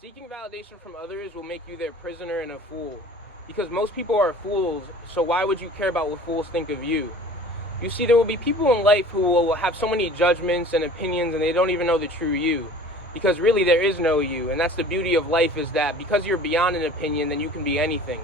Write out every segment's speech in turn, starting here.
Seeking validation from others will make you their prisoner and a fool. Because most people are fools, so why would you care about what fools think of you? You see, there will be people in life who will have so many judgments and opinions and they don't even know the true you. Because really there is no you, and that's the beauty of life, is that because you're beyond an opinion, then you can be anything.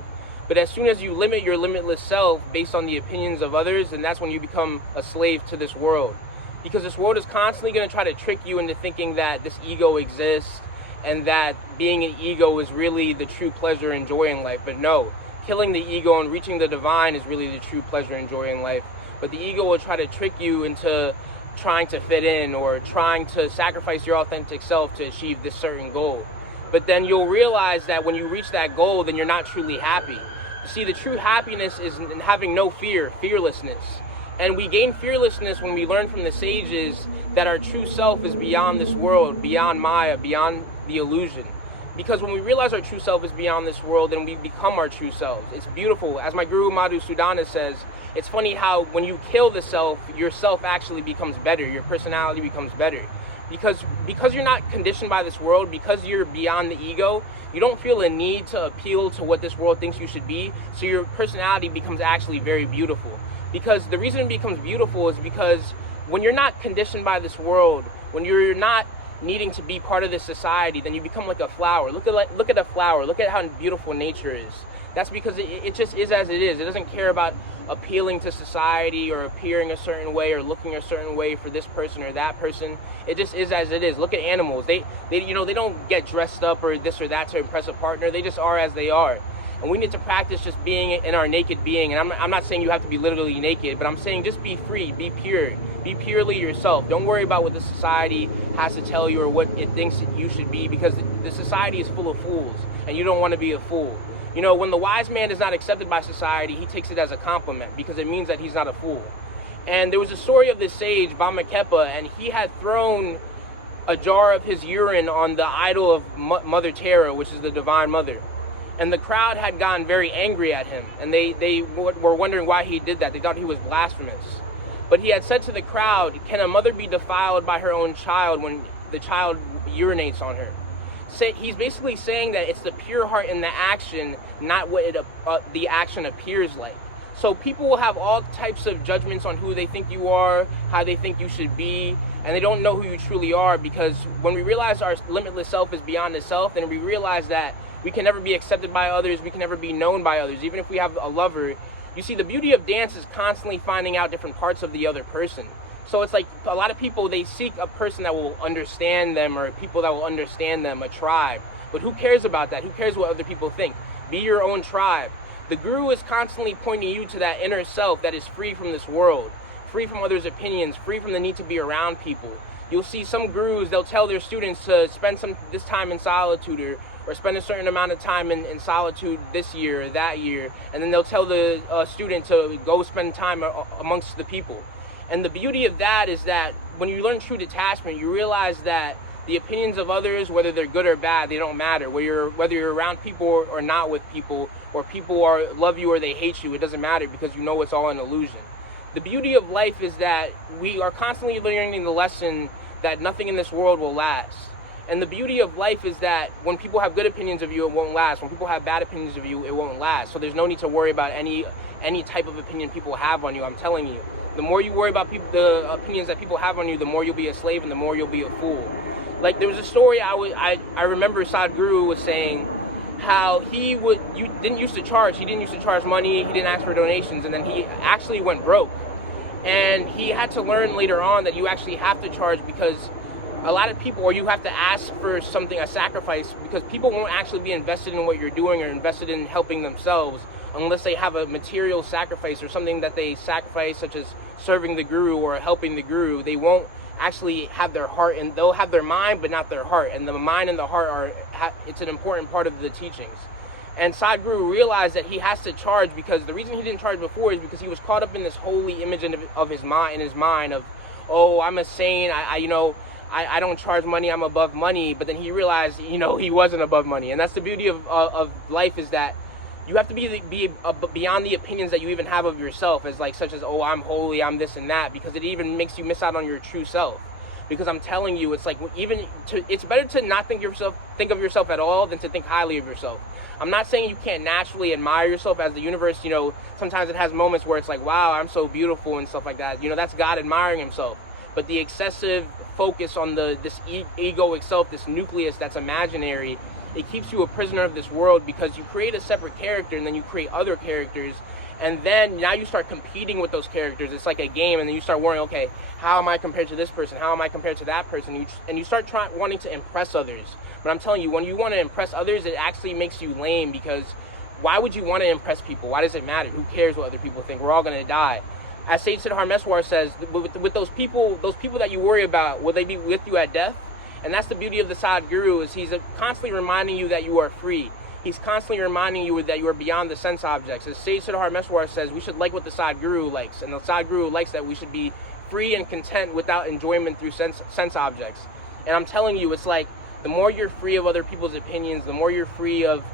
But as soon as you limit your limitless self based on the opinions of others, then that's when you become a slave to this world. Because this world is constantly going to try to trick you into thinking that this ego exists, and that being an ego is really the true pleasure and joy in life. But no, killing the ego and reaching the divine is really the true pleasure and joy in life. But the ego will try to trick you into trying to fit in or trying to sacrifice your authentic self to achieve this certain goal. But then you'll realize that when you reach that goal, then you're not truly happy. See, the true happiness is in having no fear, fearlessness. And we gain fearlessness when we learn from the sages that our true self is beyond this world, beyond Maya, beyond the illusion. Because when we realize our true self is beyond this world, then we become our true selves. It's beautiful. As my guru Madhusudana says, it's funny how when you kill the self, your self actually becomes better. Your personality becomes better. Because you're not conditioned by this world, because you're beyond the ego, you don't feel a need to appeal to what this world thinks you should be. So your personality becomes actually very beautiful. Because the reason it becomes beautiful is because when you're not conditioned by this world, when you're not needing to be part of this society, then you become like a flower. Look at a flower. Look at how beautiful nature is. That's because it just is as it is. It doesn't care about appealing to society or appearing a certain way or looking a certain way for this person or that person. It just is as it is. Look at animals. They don't get dressed up or this or that to impress a partner. They just are as they are. And we need to practice just being in our naked being. And I'm not saying you have to be literally naked, but I'm saying just be free, be pure, be purely yourself. Don't worry about what the society has to tell you or what it thinks that you should be, because the society is full of fools, and you don't want to be a fool. You know, when the wise man is not accepted by society, he takes it as a compliment because it means that he's not a fool. And there was a story of this sage, Vamakepa, and he had thrown a jar of his urine on the idol of Mother Terra, which is the Divine Mother. And the crowd had gotten very angry at him, and they were wondering why he did that. They thought he was blasphemous. But he had said to the crowd, can a mother be defiled by her own child when the child urinates on her? He's basically saying that it's the pure heart in the action, not what the action appears like. So people will have all types of judgments on who they think you are, how they think you should be, and they don't know who you truly are, because when we realize our limitless self is beyond the self, then we realize that we can never be accepted by others, we can never be known by others, even if we have a lover. You see, the beauty of dance is constantly finding out different parts of the other person. So it's like a lot of people, they seek a person that will understand them, or people that will understand them, a tribe. But who cares about that? Who cares what other people think? Be your own tribe. The guru is constantly pointing you to that inner self that is free from this world, free from others' opinions, free from the need to be around people. You'll see some gurus, they'll tell their students to spend this time in solitude, or spend a certain amount of time in solitude this year or that year, and then they'll tell the student to go spend time amongst the people. And the beauty of that is that when you learn true detachment, you realize that the opinions of others, whether they're good or bad, they don't matter. Whether you're around people or not with people, or people love you or they hate you, it doesn't matter, because you know it's all an illusion. The beauty of life is that we are constantly learning the lesson that nothing in this world will last. And the beauty of life is that when people have good opinions of you, it won't last. When people have bad opinions of you, it won't last. So there's no need to worry about any type of opinion people have on you. I'm telling you, the more you worry about the opinions that people have on you, the more you'll be a slave and the more you'll be a fool. Like, there was a story I remember Sadhguru was saying how he didn't used to charge money, he didn't ask for donations, and then he actually went broke. And he had to learn later on that you actually have to charge, because a lot of people, or you have to ask for something, a sacrifice, because people won't actually be invested in what you're doing or invested in helping themselves unless they have a material sacrifice or something that they sacrifice, such as serving the guru or helping the guru. They won't actually have their heart, and they'll have their mind but not their heart. And the mind and the heart it's an important part of the teachings. And Sadhguru realized that he has to charge, because the reason he didn't charge before is because he was caught up in this holy image of his mind of, oh, I'm a saint, I don't charge money, I'm above money. But then he realized, he wasn't above money. And that's the beauty of life, is that you have to be beyond the opinions that you even have of yourself, such as, oh, I'm holy, I'm this and that, because it even makes you miss out on your true self. Because I'm telling you, it's like it's better to not think of yourself at all than to think highly of yourself. I'm not saying you can't naturally admire yourself, as the universe, sometimes it has moments where it's like, wow, I'm so beautiful and stuff like that. That's God admiring himself. But the excessive focus on this egoic self, this nucleus that's imaginary, it keeps you a prisoner of this world, because you create a separate character and then you create other characters. And then now you start competing with those characters. It's like a game, and then you start worrying, okay, how am I compared to this person? How am I compared to that person? And you start wanting to impress others. But I'm telling you, when you want to impress others, it actually makes you lame, because why would you want to impress people? Why does it matter? Who cares what other people think? We're all going to die. As Sage Siddhar Meswar says, with those people that you worry about, will they be with you at death? And that's the beauty of the Sadguru, is he's constantly reminding you that you are free. He's constantly reminding you that you are beyond the sense objects. As Sage Siddhar Meswar says, we should like what the Sadguru likes. And the Sadguru likes that we should be free and content without enjoyment through sense objects. And I'm telling you, it's like, the more you're free of other people's opinions, the more you're free of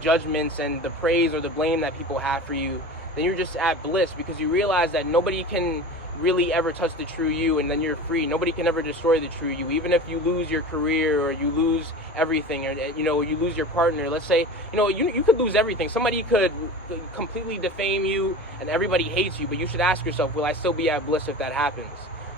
judgments and the praise or the blame that people have for you, then you're just at bliss, because you realize that nobody can really ever touch the true you, and then you're free. Nobody can ever destroy the true you. Even if you lose your career, or you lose everything, or you lose your partner. Let's say you could lose everything. Somebody could completely defame you and everybody hates you, but you should ask yourself, will I still be at bliss if that happens?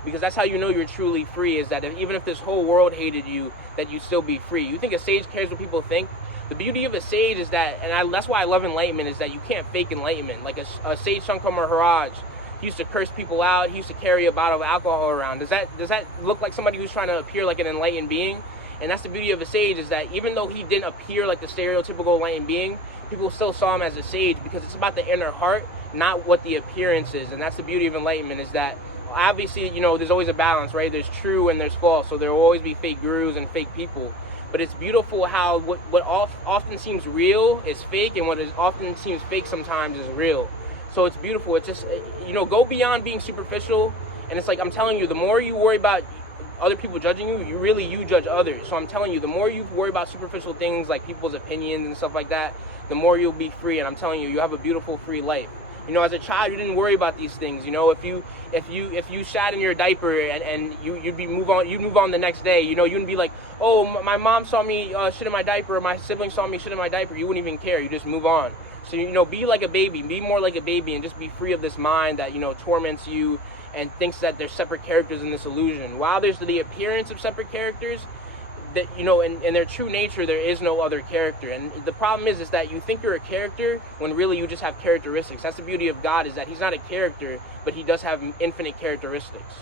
Because that's how you know you're truly free, is that even if this whole world hated you, that you still be free. You think a sage cares what people think? The beauty of a sage is that, that's why I love enlightenment, is that you can't fake enlightenment. Like a sage Shankar Maharaj, he used to curse people out. He used to carry a bottle of alcohol around. Does that look like somebody who's trying to appear like an enlightened being? And that's the beauty of a sage, is that even though he didn't appear like the stereotypical enlightened being, people still saw him as a sage, because it's about the inner heart, not what the appearance is. And that's the beauty of enlightenment, is that obviously, there's always a balance, right? There's true and there's false. So there will always be fake gurus and fake people. But it's beautiful how what often seems real is fake, and what often seems fake sometimes is real. So it's beautiful. It's just, go beyond being superficial. And it's like, I'm telling you, the more you worry about other people judging you, you judge others. So I'm telling you, the more you worry about superficial things like people's opinions and stuff like that, the more you'll be free. And I'm telling you, you have a beautiful, free life. As a child, you didn't worry about these things. If you shat in your diaper and you'd move on the next day. You wouldn't be like, oh, my mom saw me shit in my diaper, or my sibling saw me shit in my diaper. You wouldn't even care. You just move on. So be like a baby, be more like a baby, and just be free of this mind that torments you and thinks that there's separate characters in this illusion. While there's the appearance of separate characters, that in their true nature there is no other character. And the problem is that you think you're a character when really you just have characteristics. That's the beauty of God, is that he's not a character, but he does have infinite characteristics.